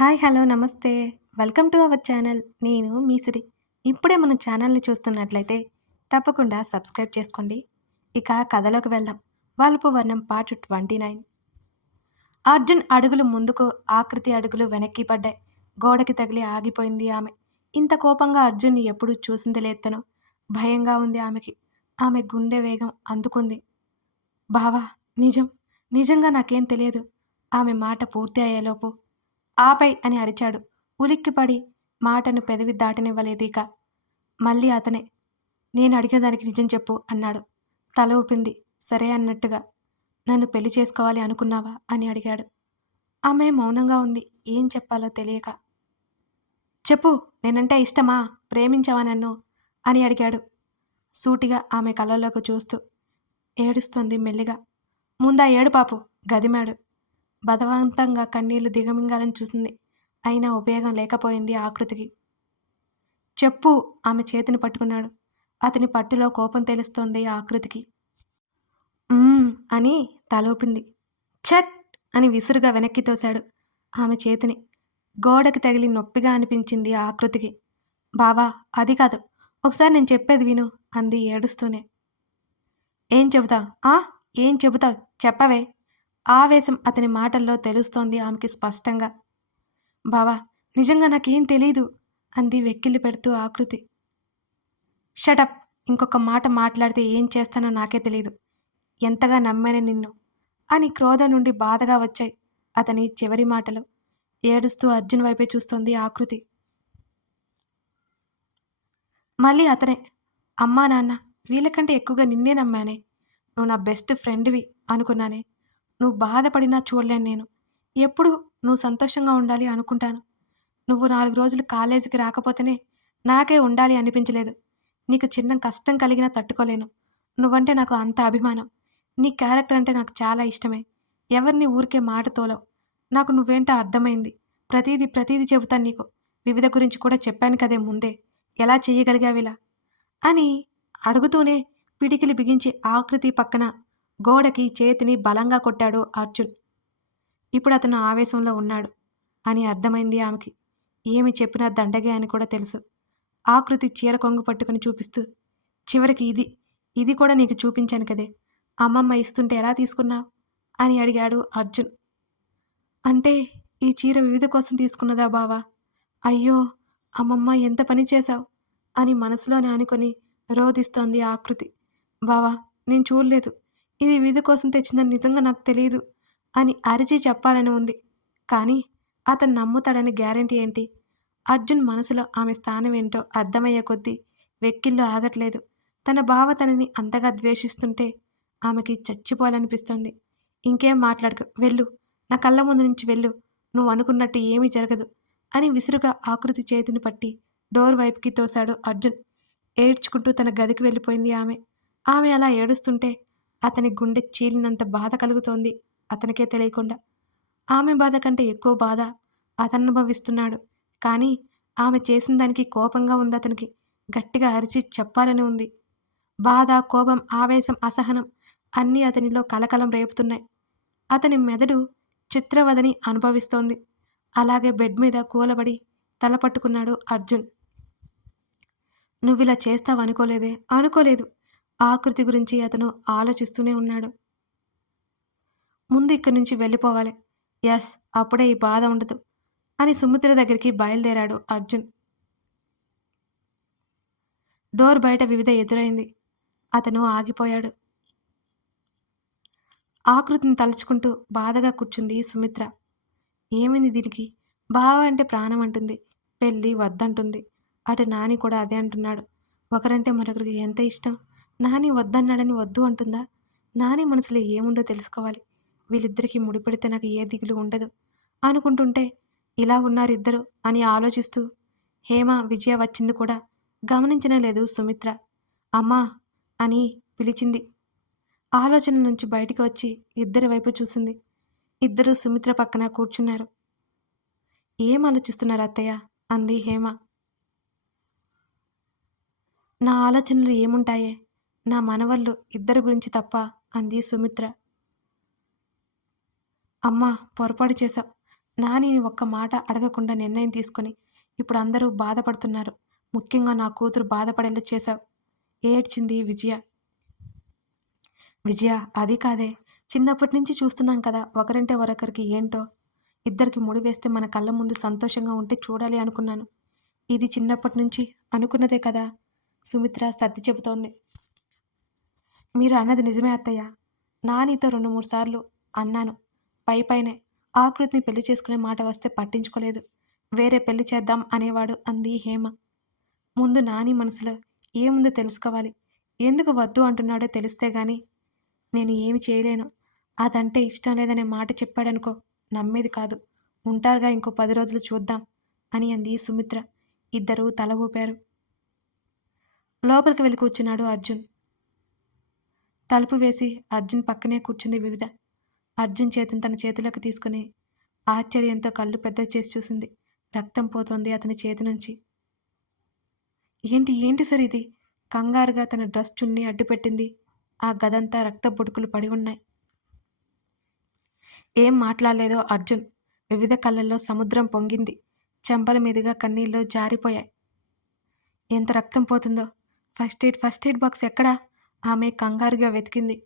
Hi! Hello! నమస్తే. Welcome to our channel. నేను మీ సిరి. ఇప్పుడే మన ఛానల్‌ని చూస్తున్నట్లయితే తప్పకుండా సబ్స్క్రైబ్ చేసుకోండి. ఇక కథలోకి వెళ్దాం. వలపు వర్ణం పార్ట్ 29. అర్జున్ అడుగులు ముందుకు, ఆకృతి అడుగులు వెనక్కి పడ్డాయి. గోడకి తగిలి ఆగిపోయింది ఆమె. ఇంత కోపంగా అర్జున్‌ని ఎప్పుడూ చూసింది లేదు తను. భయంగా ఉంది ఆమెకి. ఆమె గుండె వేగం అందుకుంది. బావా! నిజం. నిజంగా నాకేం తెలియదు. ఆమె మాట పూర్తి అయ్యేలోపు ఆపై అని అరిచాడు. ఉలిక్కిపడి మాటను పెదవి దాటనివ్వలేదిక. మళ్ళీ అతనే. నేను అడిగిన దానికి నిజం చెప్పు అన్నాడు. తల ఊపింది. సరే అన్నట్టుగా. నన్ను పెళ్లి చేసుకోవాలి అనుకున్నావా అని అడిగాడు. ఆమె మౌనంగా ఉంది. ఏం చెప్పాలో తెలియక. చెప్పు, నేనంటే ఇష్టమా? ప్రేమించావా నన్ను? అని అడిగాడు. సూటిగా ఆమె కళ్ళలోకి చూస్తూ. ఏడుస్తుంది మెల్లిగా. ముందా ఏడుపాపు గదిమాడు. బలవంతంగా కన్నీళ్లు దిగమింగాలని చూసింది. అయినా ఉపయోగం లేకపోయింది ఆకృతికి. చెప్పు! ఆమె చేతిని పట్టుకున్నాడు. అతని పట్టులో కోపం తెలుస్తోంది ఆకృతికి. అని తలూపింది. ఛట్! అని విసురుగా వెనక్కి తోశాడు ఆమె చేతిని. గోడకి తగిలి నొప్పిగా అనిపించింది ఆకృతికి. బావా! అది కాదు. ఒకసారి నేను చెప్పేది విను అంది ఏడుస్తూనే. ఏం చెబుతావు? ఏం చెబుతావు? చెప్పవే! ఆవేశం అతని మాటల్లో తెలుస్తోంది ఆమెకి స్పష్టంగా. బావా! నిజంగా నాకేం తెలీదు అంది వెక్కిళ్ళు పెడుతూ ఆకృతి. షటప్! ఇంకొక మాట మాట్లాడితే ఏం చేస్తానో నాకే తెలీదు. ఎంతగా నమ్మానే నిన్ను అని క్రోధం నుండి బాధగా వచ్చాయి అతని చివరి మాటలు. ఏడుస్తూ అర్జున్ వైపే చూస్తోంది ఆకృతి. మళ్ళీ అతనే. అమ్మా నాన్న వీళ్ళకంటే ఎక్కువగా నిన్నే నమ్మానే. నువ్వు నా బెస్ట్ ఫ్రెండ్‌వి అనుకున్నానే. నువ్వు బాధపడినా చూడలేను నేను. ఎప్పుడూ నువ్వు సంతోషంగా ఉండాలి అనుకుంటాను. నువ్వు 4 రోజులు కాలేజీకి రాకపోతేనే నాకే ఉండాలి అనిపించలేదు. నీకు చిన్న కష్టం కలిగినా తట్టుకోలేను. నువ్వంటే నాకు అంత అభిమానం. నీ క్యారెక్టర్ అంటే నాకు చాలా ఇష్టమే. ఎవరిని ఊరికే మాట తోలవు. నాకు నువ్వేంటో అర్థమైంది. ప్రతీదీ చెబుతాను నీకు. వివిధ గురించి కూడా చెప్పాను కదే ముందే. ఎలా చెయ్యగలిగావిలా? అని అడుగుతూనే పిడికిలి బిగించి ఆకృతి పక్కన గోడకి చేతిని బలంగా కొట్టాడు అర్జున్. ఇప్పుడతను ఆవేశంలో ఉన్నాడు అని అర్థమైంది ఆమెకి. ఏమి చెప్పినా దండగే అని కూడా తెలుసు. ఆకృతి చీర కొంగు పట్టుకుని చూపిస్తూ, చివరికి ఇది కూడా నీకు చూపించాను కదే! అమ్మమ్మ ఇస్తుంటే ఎలా తీసుకున్నావు? అని అడిగాడు అర్జున్. అంటే ఈ చీర వివిధ కోసం తీసుకున్నదా బావా? అయ్యో! అమ్మమ్మ ఎంత పని చేశావు? అని మనసులోనే అనుకొని రోదిస్తోంది ఆకృతి. బావా! నేను చూడలేదు. ఇది వివిధ కోసం తెచ్చిందని నిజంగా నాకు తెలీదు అని అరిచి చెప్పాలని ఉంది. కానీ అతను నమ్ముతాడని గ్యారంటీ ఏంటి? అర్జున్ మనసులో ఆమె స్థానం ఏంటో అర్థమయ్యే కొద్దీ వెక్కిళ్ళు ఆగట్లేదు. తన బావ తనని అంతగా ద్వేషిస్తుంటే ఆమెకి చచ్చిపోవాలనిపిస్తోంది. ఇంకేం మాట్లాడకు. వెళ్ళు. నా కళ్ళ ముందు నుంచి వెళ్ళు. నువ్వు అనుకున్నట్టు ఏమీ జరగదు అని విసురుగా ఆకృతి చేతిని పట్టి డోర్ వైపుకి తోశాడు అర్జున్. ఏడ్చుకుంటూ తన గదికి వెళ్ళిపోయింది ఆమె. ఆమె అలా ఏడుస్తుంటే అతని గుండె చీలినంత బాధ కలుగుతోంది అతనికే తెలియకుండా. ఆమె బాధ కంటే ఎక్కువ బాధ అతననుభవిస్తున్నాడు. కానీ ఆమె చేసిన దానికి కోపంగా ఉందతనికి. గట్టిగా అరిచి చెప్పాలని ఉంది. బాధ, కోపం, ఆవేశం, అసహనం అన్నీ అతనిలో కలకలం రేపుతున్నాయి. అతని మెదడు చిత్రవదని అనుభవిస్తోంది. అలాగే బెడ్ మీద కూలబడి తల పట్టుకున్నాడు అర్జున్. నువ్విలా చేస్తావనుకోలేదే. అనుకోలేదు. ఆకృతి గురించి అతను ఆలోచిస్తూనే ఉన్నాడు. ముందు ఇక్కడి నుంచి వెళ్ళిపోవాలి. యస్, అప్పుడే ఈ బాధ ఉండదు అని సుమిత్ర దగ్గరికి బయలుదేరాడు అర్జున్. డోర్ బయట వివిధ ఎదురైంది. అతను ఆగిపోయాడు. ఆకృతిని తలుచుకుంటూ బాధగా కూర్చుంది సుమిత్ర. ఏమైంది దీనికి? బావ అంటే ప్రాణం అంటుంది. పెళ్ళి వద్దంటుంది. అటు నాని కూడా అదే అంటున్నాడు. ఒకరంటే మరొకరికి ఎంత ఇష్టం. నాని వద్దన్నాడని వద్దు అంటుందా? నాని మనసులో ఏముందో తెలుసుకోవాలి. వీళ్ళిద్దరికీ ముడిపడితే నాకు ఏ దిగులు ఉండదు అనుకుంటుంటే ఇలా ఉన్నారిద్దరు అని ఆలోచిస్తూ హేమ, విజయ వచ్చింది కూడా గమనించనే లేదు సుమిత్ర. అమ్మా అని పిలిచింది. ఆలోచన నుంచి బయటికి వచ్చి ఇద్దరి వైపు చూసింది. ఇద్దరూ సుమిత్ర పక్కన కూర్చున్నారు. ఏం ఆలోచిస్తున్నారు అత్తయ్య? అంది హేమ. నా ఆలోచనలు ఏముంటాయే? నా మనవళ్ళు ఇద్దరి గురించి తప్ప అంది సుమిత్ర. అమ్మా పొరపాటు చేశావు. నానిని ఒక్క మాట అడగకుండా నిర్ణయం తీసుకొని ఇప్పుడు అందరూ బాధపడుతున్నారు. ముఖ్యంగా నా కూతురు బాధపడేలా చేశావు. ఏడ్చింది విజయ. విజయ, అది కాదే. చిన్నప్పటి నుంచి చూస్తున్నాం కదా ఒకరంటే మరొకరికి ఏంటో. ఇద్దరికి ముడి వేస్తే మన కళ్ళ ముందు సంతోషంగా ఉంటే చూడాలి అనుకున్నాను. ఇది చిన్నప్పటి నుంచి అనుకున్నదే కదా. సుమిత్ర సర్ది చెబుతోంది. మీరు అన్నది నిజమే అత్తయ్య. నానితో 2, 3 సార్లు అన్నాను. పైపైనే ఆకృతిని పెళ్లి చేసుకునే మాట వస్తే పట్టించుకోలేదు. వేరే పెళ్లి చేద్దాం అనేవాడు అంది హేమ. ముందు నాని మనసులో ఏముందో తెలుసుకోవాలి. ఎందుకు వద్దు అంటున్నాడో తెలిస్తే గాని నేను ఏమి చేయలేను. అదంటే ఇష్టం లేదనే మాట చెప్పాడనుకో నమ్మేది కాదు. ఉంటారుగా ఇంకో 10 రోజులు చూద్దాం అని అంది సుమిత్ర. ఇద్దరూ తల ఊపారు. లోపలికి వెళ్ళి కూర్చున్నాడు అర్జున్. తలుపు వేసి అర్జున్ పక్కనే కూర్చుంది వివిధ. అర్జున్ చేతిని తన చేతిలోకి తీసుకుని ఆశ్చర్యంతో కళ్ళు పెద్ద చేసి చూసింది. రక్తం పోతోంది అతని చేతి నుంచి. ఏంటి ఏంటి సార్ ఇది? కంగారుగా తన డ్రెస్ చున్నీ అడ్డుపెట్టింది. ఆ గదంతా రక్త బొడుకులు పడి ఉన్నాయి. ఏం మాట్లాడలేదో అర్జున్. వివిధ కళ్ళల్లో సముద్రం పొంగింది. చెంపల మీదుగా కన్నీళ్ళు జారిపోయాయి. ఎంత రక్తం పోతుందో. ఫస్ట్ ఎయిడ్ బాక్స్ ఎక్కడా? ఆమె కంగారుగా వెతికింది.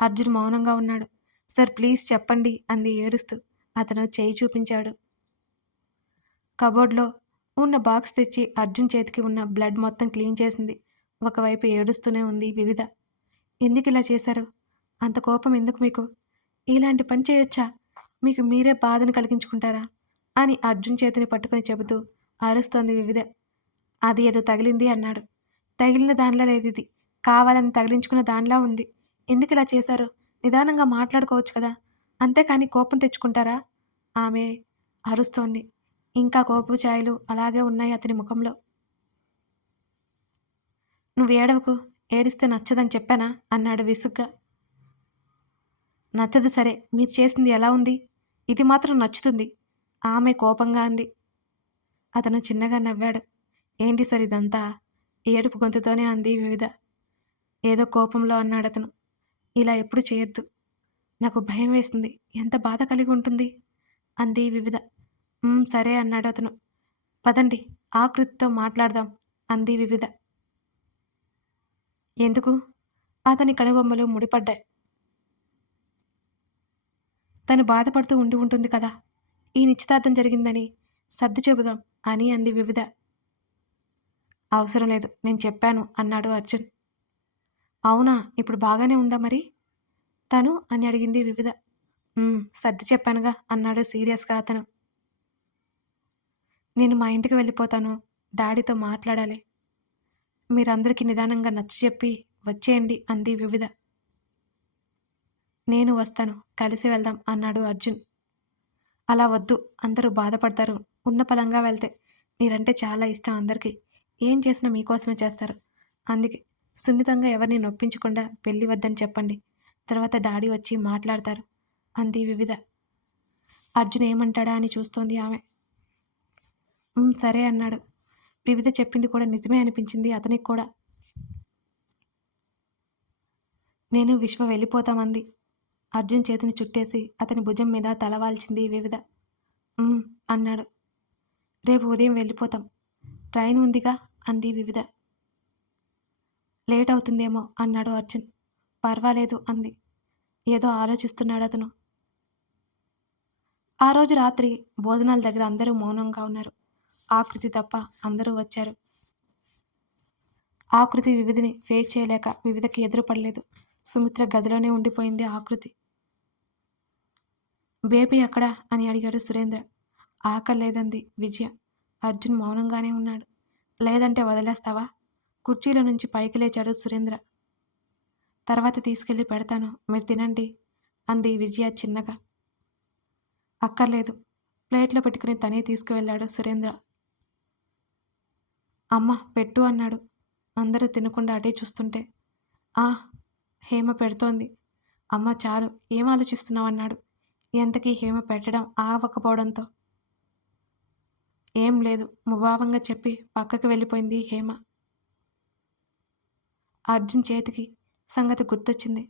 అర్జున్ మౌనంగా ఉన్నాడు. సార్ ప్లీజ్ చెప్పండి అంది ఏడుస్తూ. అతను చేయి చూపించాడు. కబోర్డ్లో ఉన్న బాక్స్ తెచ్చి అర్జున్ చేతికి ఉన్న బ్లడ్ మొత్తం క్లీన్ చేసింది. ఒకవైపు ఏడుస్తూనే ఉంది వివిధ. ఎందుకు ఇలా చేశారు? అంత కోపం ఎందుకు మీకు? ఇలాంటి పని చేయొచ్చా? మీకు మీరే బాధను కలిగించుకుంటారా అని అర్జున్ చేతిని పట్టుకొని చెబుతూ అరుస్తోంది వివిధ. అది ఏదో తగిలింది అన్నాడు. తగిలిన దానిలా లేదు ఇది. కావాలని తగిలించుకున్న దానిలా ఉంది. ఎందుకు ఇలా చేశారు? నిదానంగా మాట్లాడుకోవచ్చు కదా. అంతేకాని కోపం తెచ్చుకుంటారా? ఆమె అరుస్తోంది. ఇంకా కోపపు ఛాయలు అలాగే ఉన్నాయి అతని ముఖంలో. నువ్వు ఏడవకు. ఏడిస్తే నచ్చదని చెప్పానా అన్నాడు విసుగ్గా. నచ్చదు సరే, మీరు చేసింది ఎలా ఉంది? ఇది మాత్రం నచ్చుతుంది ఆమె కోపంగా అంది. అతను చిన్నగా నవ్వాడు. ఏంటి సార్ ఇదంతా? ఏడుపు గొంతుతోనే అంది వివిధ. ఏదో కోపంలో అన్నాడతను. ఇలా ఎప్పుడు చేయొద్దు. నాకు భయం వేస్తుంది. ఎంత బాధ కలిగి ఉంటుంది అంది వివిధ. సరే అన్నాడు అతను. పదండి ఆకృతితో మాట్లాడదాం అంది వివిధ. ఎందుకు? అతని కనుబొమ్మలు ముడిపడ్డాయి. తను బాధపడుతూ ఉండి ఉంటుంది కదా. ఈ నిశ్చితార్థం జరిగిందని సర్ది చెబుదాం అని అంది వివిధ. అవసరం లేదు, నేను చెప్పాను అన్నాడు అర్జున్. అవునా? ఇప్పుడు బాగానే ఉందా మరి తను అని అడిగింది వివిధ. సర్ది చెప్పానుగా అన్నాడు సీరియస్గా అతను. నేను మా ఇంటికి వెళ్ళిపోతాను. డాడీతో మాట్లాడాలి. మీరందరికీ నిదానంగా నచ్చచెప్పి వచ్చేయండి అంది వివిధ. నేను వస్తాను, కలిసి వెళ్దాం అన్నాడు అర్జున్. అలా వద్దు, అందరూ బాధపడతారు. ఉన్న పలంగా వెళ్తే. మీరంటే చాలా ఇష్టం అందరికీ. ఏం చేసినా మీకోసమే చేస్తారు. అందుకే సున్నితంగా ఎవరిని నొప్పించకుండా పెళ్లి వద్దని చెప్పండి. తర్వాత డాడీ వచ్చి మాట్లాడతారు అంది వివిధ. అర్జున్ ఏమంటాడా అని చూస్తోంది ఆమె. సరే అన్నాడు. వివిధ చెప్పింది కూడా నిజమే అనిపించింది అతనికి కూడా. నేను విశ్వ వెళ్ళిపోతామంది. అర్జున్ చేతిని చుట్టేసి అతని భుజం మీద తలవాల్చింది వివిధ. అన్నాడు. రేపు ఉదయం వెళ్ళిపోతాం. ట్రైన్ ఉందిగా అంది వివిధ. లేట్ అవుతుందేమో అన్నాడు అర్జున్. పర్వాలేదు అంది. ఏదో ఆలోచిస్తున్నాడు అతను. ఆ రోజు రాత్రి భోజనాల దగ్గర అందరూ మౌనంగా ఉన్నారు. ఆకృతి తప్ప అందరూ వచ్చారు. ఆకృతి వివిధని ఫేస్ చేయలేక వివిధకి ఎదురుపడలేదు. సుమిత్ర గదిలోనే ఉండిపోయింది ఆకృతి. బేబీ అక్కడా అని అడిగాడు సురేంద్ర. ఆకలేదంది విజయ. అర్జున్ మౌనంగానే ఉన్నాడు. లేదంటే వదిలేస్తావా? కుర్చీలో నుంచి పైకి లేచాడు సురేంద్ర. తర్వాత తీసుకెళ్ళి పెడతాను, మీరు తినండి అంది విజయ చిన్నగా. అక్కర్లేదు, ప్లేట్లో పెట్టుకుని తనే తీసుకువెళ్ళాడు సురేంద్ర. అమ్మ పెట్టు అన్నాడు. అందరూ తినకుండా అటే చూస్తుంటే. హేమ పెడుతోంది. అమ్మ చాలు, ఏం ఆలోచిస్తున్నావు అన్నాడు. ఎంతకీ హేమ పెట్టడం ఆగకపోవడంతో. ఏం లేదు ముభావంగా చెప్పి పక్కకి వెళ్ళిపోయింది హేమ. అర్జున్ చేతికి సంగతి గుర్తొచ్చింది.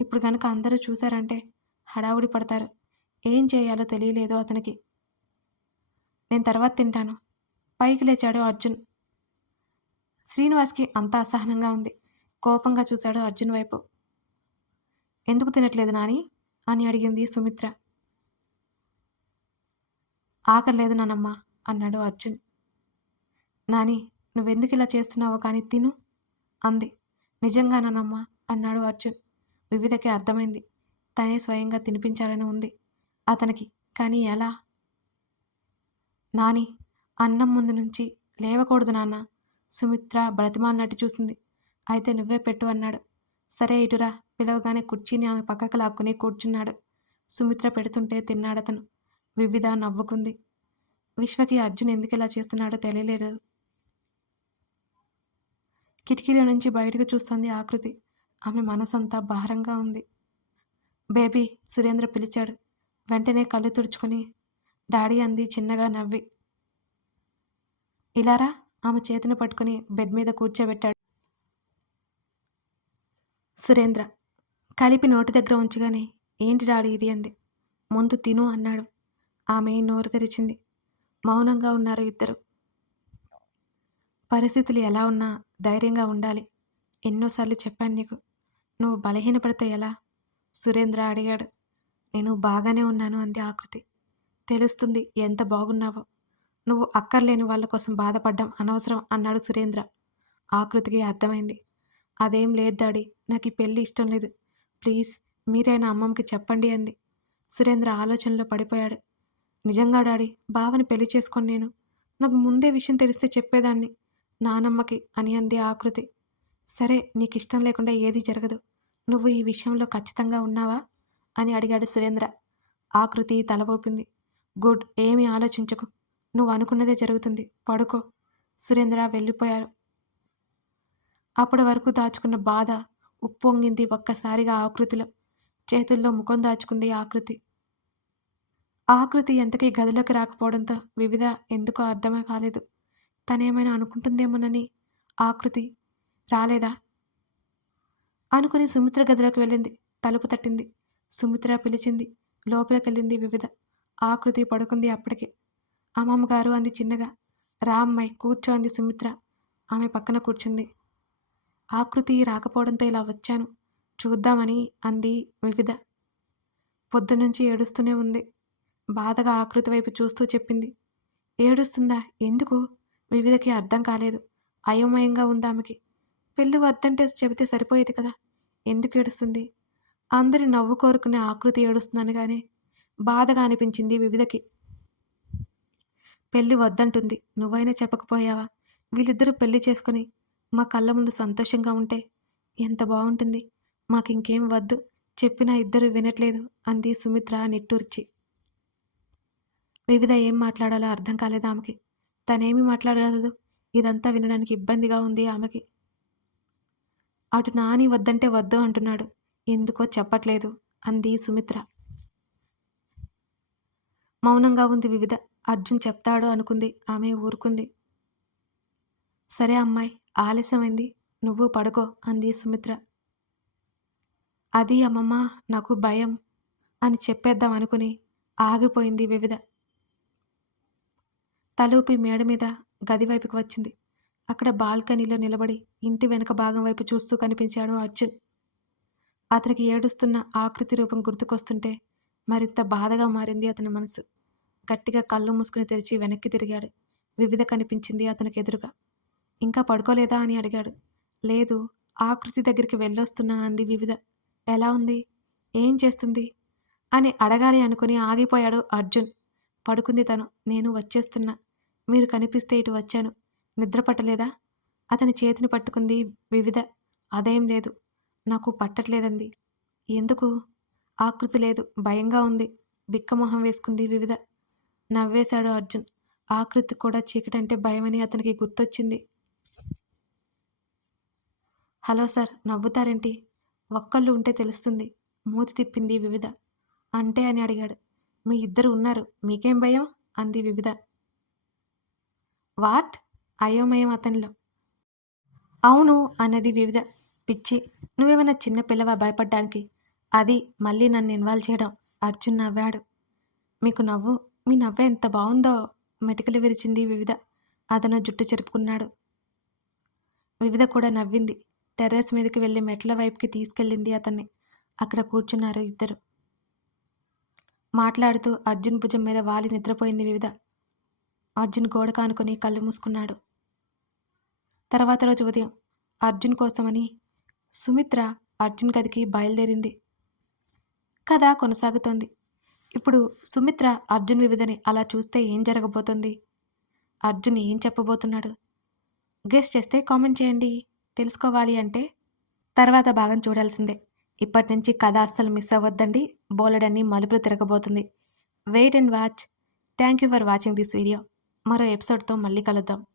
ఇప్పుడు గనక అందరూ చూశారంటే హడావుడి పడతారు. ఏం చేయాలో తెలియలేదు అతనికి. నేను తర్వాత తింటాను. పైకి లేచాడు అర్జున్. శ్రీనివాస్‌కి అంతా అసహనంగా ఉంది. కోపంగా చూశాడు అర్జున్ వైపు. ఎందుకు తినట్లేదు నాని? అని అడిగింది సుమిత్ర. ఆకలేదు నానమ్మ అన్నాడు అర్జున్. నాని నువ్వెందుకిలా చేస్తున్నావో కానీ తిను అంది. నిజంగానేనమ్మా అన్నాడు అర్జున్. వివిధకి అర్థమైంది. తనే స్వయంగా తినిపించాలని ఉంది అతనికి. కానీ ఎలా? నాని అన్నం ముందు నుంచి లేవకూడదు నాన్న. సుమిత్ర బ్రతిమాలినట్టు చూసింది. అయితే నువ్వే పెట్టు అన్నాడు. సరే ఇటురా పిలవగానే కుర్చీని ఆమె పక్కకు లాక్కుని కూర్చున్నాడు. సుమిత్ర పెడుతుంటే తిన్నాడతను. వివిధ నవ్వుకుంది. విశ్వకి అర్జున్ ఎందుకిలా చేస్తున్నాడో తెలియలేదు. కిటికీలో నుంచి బయటకు చూస్తోంది ఆకృతి. ఆమె మనసంతా భారంగా ఉంది. బేబీ సురేంద్ర పిలిచాడు. వెంటనే కళ్ళు తుడుచుకుని డాడీ అంది చిన్నగా నవ్వి. ఇలారా ఆమె చేతిని పట్టుకుని బెడ్ మీద కూర్చోబెట్టాడు సురేంద్ర. కలిపి నోటి దగ్గర ఉంచగానే ఏంటి డాడీ ఇది అంది. ముందు తిను అన్నాడు. ఆమె నోరు తెరిచింది. మౌనంగా ఉన్నారు ఇద్దరు. పరిస్థితులు ఎలా ఉన్నా ధైర్యంగా ఉండాలి. ఎన్నోసార్లు చెప్పాను నీకు. నువ్వు బలహీనపడితే ఎలా? సురేంద్ర అడిగాడు. నేను బాగానే ఉన్నాను అంది ఆకృతి. తెలుస్తుంది ఎంత బాగున్నావో. నువ్వు అక్కర్లేని వాళ్ళ కోసం బాధపడ్డం అనవసరం అన్నాడు సురేంద్ర. ఆకృతికి అర్థమైంది. అదేం లేదు డాడీ, నాకు ఈ పెళ్ళి ఇష్టం లేదు. ప్లీజ్ మీరైనా అమ్మమ్మకి చెప్పండి అంది. సురేంద్ర ఆలోచనలో పడిపోయాడు. నిజంగా డాడీ, బావని పెళ్లి చేసుకొని నేను. నాకు ముందే విషయం తెలిస్తే చెప్పేదాన్ని నానమ్మకి అని అంది ఆకృతి. సరే నీకిష్టం లేకుండా ఏదీ జరగదు. నువ్వు ఈ విషయంలో ఖచ్చితంగా ఉన్నావా అని అడిగాడు సురేంద్ర. ఆకృతి తల ఊపింది. గుడ్, ఏమీ ఆలోచించకు. నువ్వు అనుకున్నదే జరుగుతుంది. పడుకో. సురేంద్ర వెళ్ళిపోయారు. అప్పటి వరకు దాచుకున్న బాధ ఉప్పొంగింది ఒక్కసారిగా ఆకృతిలో. చేతుల్లో ముఖం దాచుకుంది ఆకృతి. ఆకృతి ఎంతకీ గదిలోకి రాకపోవడంతో వివిధ ఎందుకో అర్థమే కాలేదు. తనేమైనా అనుకుంటుందేమోనని ఆకృతి రాలేదా అనుకుని సుమిత్ర గదిలోకి వెళ్ళింది. తలుపు తట్టింది. సుమిత్ర పిలిచింది. లోపలికెళ్ళింది వివిధ. ఆకృతి పడుకుంది అప్పటికి. అమ్మమ్మగారు అంది చిన్నగా. రా అమ్మాయి కూర్చో అంది సుమిత్ర. ఆమె పక్కన కూర్చుంది. ఆకృతి రాకపోవడంతో ఇలా వచ్చాను చూద్దామని అంది వివిధ. పొద్దునుంచి ఏడుస్తూనే ఉంది. బాధగా ఆకృతి వైపు చూస్తూ చెప్పింది. ఏడుస్తుందా? ఎందుకు? వివిధకి అర్థం కాలేదు. అయోమయంగా ఉంది ఆమెకి. పెళ్ళి వద్దంటే చెబితే సరిపోయేది కదా. ఎందుకు ఏడుస్తుంది? అందరి నవ్వు కోరుకునే ఆకృతి ఏడుస్తుందనగానే బాధగా అనిపించింది వివిధకి. పెళ్ళి వద్దంటుంది. నువ్వైనా చెప్పకపోయావా? వీళ్ళిద్దరూ పెళ్లి చేసుకుని మా కళ్ళ ముందు సంతోషంగా ఉంటే ఎంత బాగుంటుంది. మాకింకేం వద్దు. చెప్పినా ఇద్దరు వినట్లేదు అంది సుమిత్ర నిట్టూర్చి. వివిధ ఏం మాట్లాడాలో అర్థం కాలేదు ఆమెకి. తనేమి మాట్లాడగలదు? ఇదంతా వినడానికి ఇబ్బందిగా ఉంది ఆమెకి. అటు నాని వద్దంటే వద్దు అంటున్నాడు. ఎందుకో చెప్పట్లేదు అంది సుమిత్ర. మౌనంగా ఉంది వివిధ. అర్జున్ చెప్తాడు అనుకుంది. ఆమె ఊరుకుంది. సరే అమ్మాయి, ఆలస్యమైంది. నువ్వు పడుకో అంది సుమిత్ర. అది అమ్మమ్మ, నాకు భయం అని చెప్పేద్దాం అనుకుని ఆగిపోయింది వివిధ. తలూపి మేడ మీద గది వైపుకి వచ్చింది. అక్కడ బాల్కనీలో నిలబడి ఇంటి వెనక భాగం వైపు చూస్తూ కనిపించాడు అర్జున్. అతనికి ఏడుస్తున్న ఆకృతి రూపం గుర్తుకొస్తుంటే మరింత బాధగా మారింది అతని మనసు. గట్టిగా కళ్ళు మూసుకుని తెరిచి వెనక్కి తిరిగాడు. వివిధ కనిపించింది అతనికి ఎదురుగా. ఇంకా పడుకోలేదా అని అడిగాడు. లేదు, ఆకృతి దగ్గరికి వెళ్ళొస్తున్నా అంది వివిధ. ఎలా ఉంది? ఏం చేస్తుంది అని అడగాలి అనుకుని ఆగిపోయాడు అర్జున్. పడుకుంది తను. నేను వచ్చేస్తున్నా. మీరు కనిపిస్తే ఇటు వచ్చాను. నిద్ర పట్టలేదా? అతని చేతిని పట్టుకుంది వివిధ. అదేం లేదు. నాకు పట్టట్లేదంది. ఎందుకు? ఆకృతి లేదు. భయంగా ఉంది. బిక్కమొహం వేసుకుంది వివిధ. నవ్వేశాడు అర్జున్. ఆకృతి కూడా చీకటంటే భయమని అతనికి గుర్తొచ్చింది. హలో సార్, నవ్వుతారేంటి? ఒక్కళ్ళు ఉంటే తెలుస్తుంది. మూతి తిప్పింది వివిధ. అంటే అని అడిగాడు. మీ ఇద్దరు ఉన్నారు. మీకేం భయం అంది వివిధ. వాట్? అయోమయం అతనిలో. అవును అన్నది వివిధ. పిచ్చి, నువ్వేమైనా చిన్న పిల్లవా భయపడ్డానికి? అది మళ్ళీ నన్ను ఇన్వాల్వ్ చేయడం. అర్జున్ నవ్వాడు. మీకు నవ్వు మీ నవ్వు ఎంత బావుందో మెటికలు విరిచింది వివిధ. అతను జుట్టు చెరుపుకున్నాడు. వివిధ కూడా నవ్వింది. టెర్రస్ మీదకి వెళ్లి మెట్ల వైపుకి తీసుకెళ్ళింది అతన్ని. అక్కడ కూర్చున్నారు ఇద్దరు. మాట్లాడుతూ అర్జున్ భుజం మీద వాలి నిద్రపోయింది వివిధ. అర్జున్ గోడ కానుకొని కళ్ళు మూసుకున్నాడు. తర్వాత రోజు ఉదయం అర్జున్ కోసమని సుమిత్ర అర్జున్ గదికి బయలుదేరింది. కథ కొనసాగుతోంది. ఇప్పుడు సుమిత్ర అర్జున్ వివిధని అలా చూస్తే ఏం జరగబోతోంది? అర్జున్ ఏం చెప్పబోతున్నాడు? గెస్ చేస్తే కామెంట్ చేయండి. తెలుసుకోవాలి అంటే తర్వాత భాగం చూడాల్సిందే. ఇప్పటి నుంచి కథ అస్సలు మిస్ అవ్వద్దండి. బోలెడన్ని మలుపులు తిరగబోతుంది. Wait and watch. Thank you for watching this video. మరో ఎపిసోడ్తో మళ్ళీ కలుద్దాం.